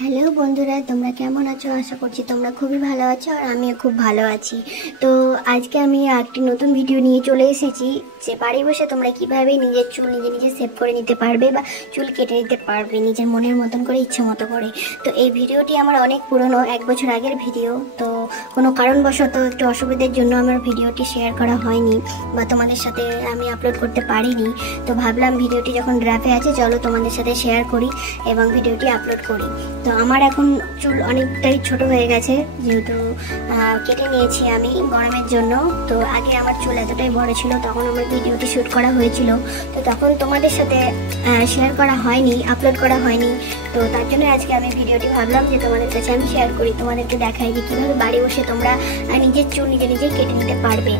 Hello বন্ধুরা, তোমরা কেমন আছো? আশা করছি তোমরা খুবই ভালো আছো আর আমিও খুব ভালো আছি। তো আজকে আমি একটি নতুন ভিডিও নিয়ে চলে এসেছি যে বাড়ি বসে তোমরা কিভাবে নিজের চুল নিজে নিজে সেভ করে নিতে পারবে বা চুল কেটে নিতে পারবে নিজের মনের মতন করে, ইচ্ছে মতো করে। তো এই ভিডিওটি আমার অনেক পুরনো, 1 বছর আগের ভিডিও। তো কোনো কারণবশত একটু অসুবিধার জন্য আমার ভিডিওটি শেয়ার করা হয়নি বা তোমাদের সাথে আমি আপলোড করতে পারিনি। তো ভাবলাম ভিডিওটি যখন ড্রাফে আছে, চলো তোমাদের সাথে শেয়ার করি এবং ভিডিওটি আপলোড করি। তো আমার এখন চুল অনেকটাই ছোট হয়ে গেছে, যেহেতু কেটে নিয়েছি আমি গরমের জন্য। তো আগে আমার চুল এতটাই বড় ছিল, তখন আমার ভিডিওটি শ্যুট করা হয়েছিল, তো তখন তোমাদের সাথে শেয়ার করা হয়নি, আপলোড করা হয়নি। তো তার জন্য আজকে আমি ভিডিওটি ভাবলাম যে তোমাদের কাছে আমি শেয়ার করি, তোমাদেরকে দেখাই যে কীভাবে বাড়ি বসে তোমরা নিজের চুল নিজে নিজেই কেটে নিতে পারবে।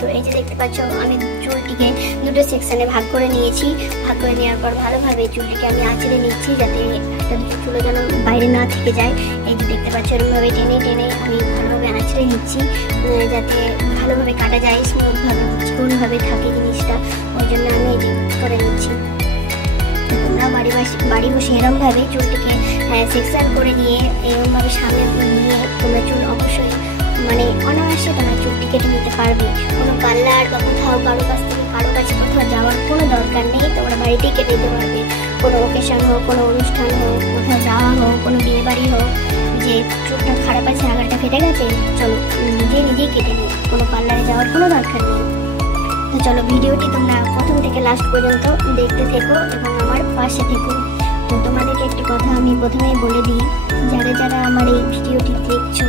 তো এই যে দেখতে পাচ্ছ, আমি চুলটিকে দুটো সেকশনে ভাগ করে নিয়েছি। ভাগ করে নেওয়ার পর ভালোভাবে চুলটিকে আমি আঁচড়ে নিচ্ছি, যাতে একটা দুটো চুলো যেন বাইরে না থেকে যায়। এই যে দেখতে পাচ্ছ, এরকমভাবে টেনে টেনে আমি ভালোভাবে আঁচড়ে নিচ্ছি, যাতে ভালোভাবে কাটা যায়, স্মুথভাবে চিকনভাবে থাকে জিনিসটা। ওই জন্য আমি এই যে করে নিচ্ছি। তোমরা বাড়ি বসে এরকমভাবে চুলটিকে সেকশন করে নিয়ে এরকমভাবে সামনে নিয়ে তোমরা চুল অবশ্যই অনায়াসে তোমরা চুলটি কেটে নিতে পারবে। কোনো পার্লার বা কোথাও কারো কাছে কোথাও যাওয়ার কোনো দরকার নেই, তোমরা বাড়িতেই কেটে নিতে পারবে। কোনো ওকেশন হোক, কোনো অনুষ্ঠান হোক, কোথাও যাওয়া হোক, কোনো বিয়ে বাড়ি হোক, যে চুলটা খারাপ আছে, আগারটা ফেটে গেছে, চলো নিজেই কেটে নিই, কোনো পার্লারে যাওয়ার কোনো দরকার নেই। তো চলো ভিডিওটি তোমরা প্রথম থেকে লাস্ট পর্যন্ত দেখতে থেকো এবং আমার পাশে থেকো। তো তোমাদেরকে একটি কথা আমি প্রথমেই বলে দিই, যারা আমার এই ভিডিওটি দেখছো,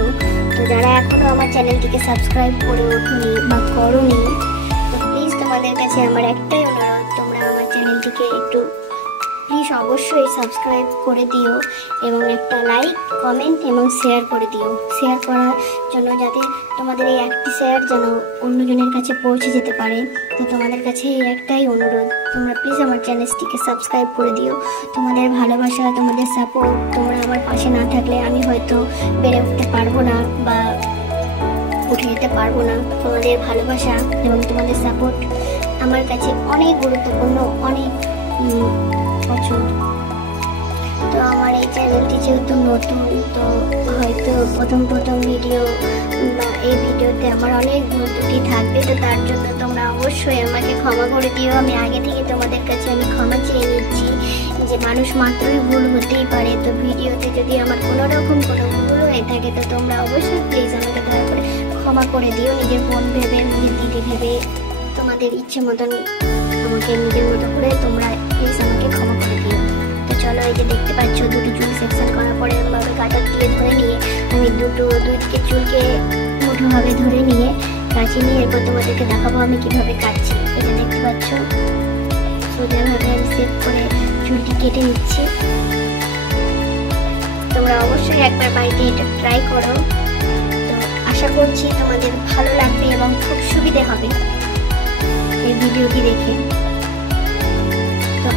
তো যারা এখনও আমার চ্যানেলটিকে সাবস্ক্রাইব করে ওঠোনি বা করোনি, তো প্লিজ তোমাদের কাছে আমার একটাই অনুরোধ, তোমরা আমার চ্যানেলটিকে একটু প্লিজ অবশ্যই সাবস্ক্রাইব করে দিও এবং একটা লাইক, কমেন্ট এবং শেয়ার করে দিও। শেয়ার করার জন্য, যাতে তোমাদের এই একটি শেয়ার যেন অন্যজনের কাছে পৌঁছে যেতে পারে। তো তোমাদের কাছে এই একটাই অনুরোধ, তোমরা প্লিজ আমার চ্যানেলটিকে সাবস্ক্রাইব করে দিও। তোমাদের ভালোবাসা, তোমাদের সাপোর্ট, তোমরা আমার পাশে না থাকলে আমি হয়তো বেড়ে উঠতে পারবো না বা উঠে যেতে পারবো না। তোমাদের ভালোবাসা এবং তোমাদের সাপোর্ট আমার কাছে অনেক গুরুত্বপূর্ণ, অনেক পছন্দ। তো আমার এই চ্যানেলটি যেহেতু নতুন, তো হয়তো প্রথম ভিডিও বা এই ভিডিওতে আমার অনেক ভুল ত্রুটি থাকবে। তো তার জন্য তোমরা অবশ্যই আমাকে ক্ষমা করে দিও। আমি আগে থেকে তোমাদের কাছে আমি ক্ষমা চেয়ে নিচ্ছি, যে মানুষ মাত্রই ভুল হতেই পারে। তো ভিডিওতে যদি আমার কোনো রকম কোনো ভুল হয়ে থাকে, তো তোমরা অবশ্যই প্লিজ আমাকে দয়া করে ক্ষমা করে দিও। নিজের বোন ভেবে, নিজের দিদি ভেবে, তোমাদের ইচ্ছে মতন আমাকে নিজের মতো করে তোমরা প্লিজ আমাকে ক্ষমা করে দিও। তো চলো, এই যে দেখতে পাচ্ছ, দুটো চুল সেকশন করার পরে এরকমভাবে কাটার দিয়ে ধরে নিয়ে আমি দুইদিকে চুলকে মুঠোভাবে ধরে নিয়ে কাছে নিয়ে এরপর তোমাদেরকে দেখাবো আমি কিভাবে কাটছি। এই যে দেখতে পাচ্ছ, সোজাভাবে আমি সেট করে চুলটি কেটে নিচ্ছি। তোমরা অবশ্যই একবার বাড়িতে এটা ট্রাই করো। তো আশা করছি তোমাদের ভালো লাগবে এবং খুব সুবিধে হবে এই ভিডিওটি দেখে। তো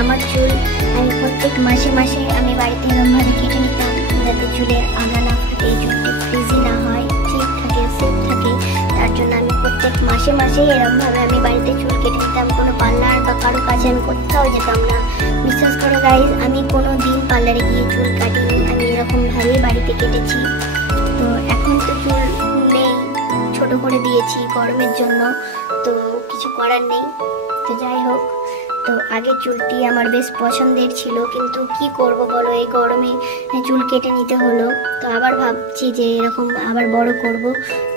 আমার চুল আমি প্রত্যেক মাসে আমি বাড়িতে এরকমভাবে কেটে নিতাম, যাতে চুলের আগা না ফাটে, চুলটি ফ্রিজি না হয়, ঠিক থাকে, সেফ থাকে। তার জন্য আমি প্রত্যেক মাসে এরকমভাবে আমি বাড়িতে চুল কেটে নিতাম। কোনো পার্লার বা কারো কাছে আমি কোথাও যেতাম না। বিশ্বাস করো গাইজ, আমি কোনো দিন পার্লারে গিয়ে চুল কাটিনি, আমি এরকমভাবেই বাড়িতে কেটেছি। তো এখন তো চুল নেই, ছোট করে দিয়েছি গরমের জন্য, তো কিছু করার নেই। তো যাই হোক, তো আগে চুলটি আমার বেশ পছন্দের ছিল, কিন্তু কি করব বলো, এই গরমে চুল কেটে নিতে হলো। তো আবার ভাবছি যে এরকম আবার বড় করব।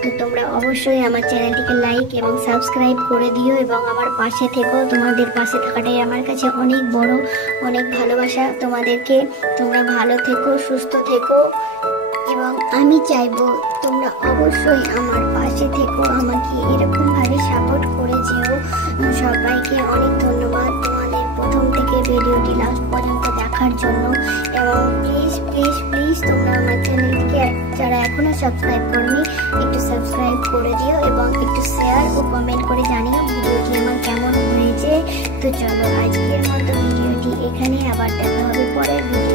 তো তোমরা অবশ্যই আমার চ্যানেলটিকে লাইক এবং সাবস্ক্রাইব করে দিও এবং আমার পাশে থেকো। তোমাদের পাশে থাকাটাই আমার কাছে অনেক বড়, অনেক ভালোবাসা তোমাদেরকে। তোমরা ভালো থেকো, সুস্থ থেকো এবং আমি চাইবো তোমরা অবশ্যই আমার পাশে থেকো, আমাকে এরকমভাবে সাপোর্ট করে যেও। সবাইকে অনেক ধন্যবাদ তোমাদের প্রথম থেকে ভিডিওটি লাস্ট পর্যন্ত দেখার জন্য। এবং প্লিজ তোমরা আমার চ্যানেলটিকে যারা এখনও সাবস্ক্রাইব করনি, একটু সাবস্ক্রাইব করে দিও এবং একটু শেয়ার ও কমেন্ট করে জানিও ভিডিওটি আমার কেমন হয়েছে। তো চলো, আজকের মতো ভিডিওটি এখানে, আবার দেখা হবে পরের ভিডিও।